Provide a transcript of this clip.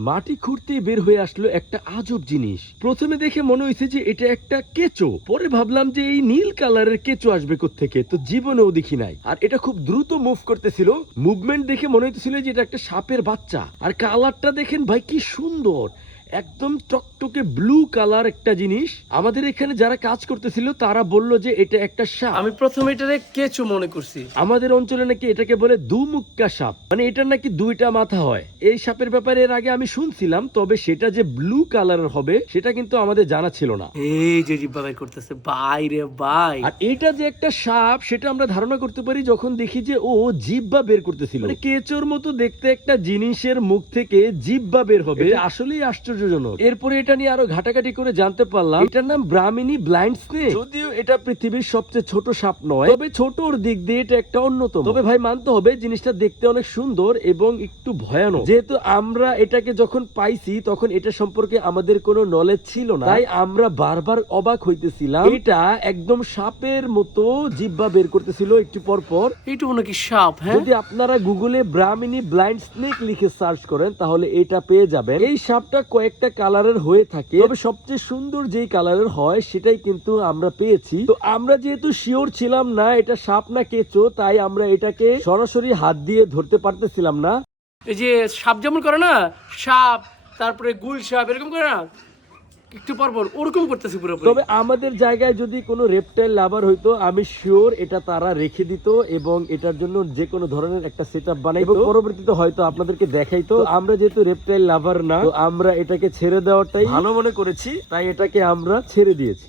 মাটি খুঁড়তে বের হয়ে আসলো একটা আজব জিনিস। প্রথমে দেখে মনে হয়েছে যে এটা একটা কেঁচো। পরে ভাবলাম যে এই নীল কালারের কেঁচো আসবে থেকে তো জীবনেও দেখি নাই। আর এটা খুব দ্রুত মুভ করতেছিল। মুভমেন্ট দেখে মনে হইতেছিল যে এটা একটা সাপের বাচ্চা। আর কালারটা দেখেন ভাই কি সুন্দর। একদম টকটকে ব্লু কালার একটা জিনিস। আমাদের এখানে যারা কাজ করতেছিল তারা বলল যে এটা একটা সাপ। আমি প্রথমে এটারে কেঁচো মনে করছি। আমাদের অঞ্চলে নাকি এটাকে বলে দুমুক্কা সাপ। মানে এটার নাকি দুইটা মাথা হয়। এই সাপের ব্যাপারে এর আগে আমি শুনছিলাম তবে সেটা যে ব্লু কালারের হবে সেটা কিন্তু আমাদের জানা ছিল না। এই যে জিব্বা বের করতেছে বাই রে বাই। আর এটা যে একটা সাপ সেটা আমরা ধারণা করতে পারি যখন দেখি যে ও জিব্বা বের করতেছিল। মানে কেচোর মতো দেখতে একটা জিনিসের মুখ থেকে জিব্বা বের হবে। আসলেই আসলেই আশ্চর্যজনক। এরপরে এটা নিয়ে আরও ঘাটাঘাটি করে জানতে পারলাম এটার নাম ব্রাহ্মিনী ব্লাইন্ড স্নেক। যদিও এটা পৃথিবীর সবচেয়ে ছোট সাপ নয় তবে ছোটর দিক দিয়ে এটা একটা অন্যতম। তবে ভাই মানতে হবে জিনিসটা দেখতে অনেক সুন্দর এবং একটু ভয়ানক। যেহেতু আমরা এটাকে যখন পাইছি তখন এটা সম্পর্কে আমাদের কোনো নলেজ ছিল না। তাই আমরা বারবার অবাক হইতেছিলাম। এটা একদম সাপের মতো জিব্বা বের করতেছিল একটু পর পর। এইটুকু নাকি সাপ হ্যাঁ? যদি আপনারা গুগলে ব্রাহ্মিনী ব্লাইন্ড স্নেক লিখে সার্চ করেন তাহলে এটা পেয়ে যাবেন। এই সাপটা কয়েকটা কালারের হয়ে থাকে। তবে সবচেয়ে সুন্দর যেই কালারের হয়, সেটাই কিন্তু আমরা পেয়েছি। তো আমরা যেহেতু শিওর ছিলাম না, এটা সাপ না কেঁচো, তাই আমরা এটাকে সরাসরি হাত দিয়ে ধরতে পারতেছিলাম না। এই যে সাপ যেমন করে না, সাপ, তারপরে গুল সাপ, এরকম করে না? একটু পর পর ওরকম করতেছে পুরো তবে আমাদের জায়গায় যদি কোনো রেপটাইল লাভার হইতো আমি শিওর এটা তারা রেখে দিত এবং এটার জন্য যে কোনো ধরনের একটা সেট আপ বানাইতো পরবর্তীতে হয়তো আপনাদেরকে দেখাইতো তো আমরা যেহেতু রেপটাইল লাভার না তো আমরা এটাকে ছেড়ে দেওয়াটাই ভালো মনে করেছি তাই এটাকে আমরা ছেড়ে দিয়েছি।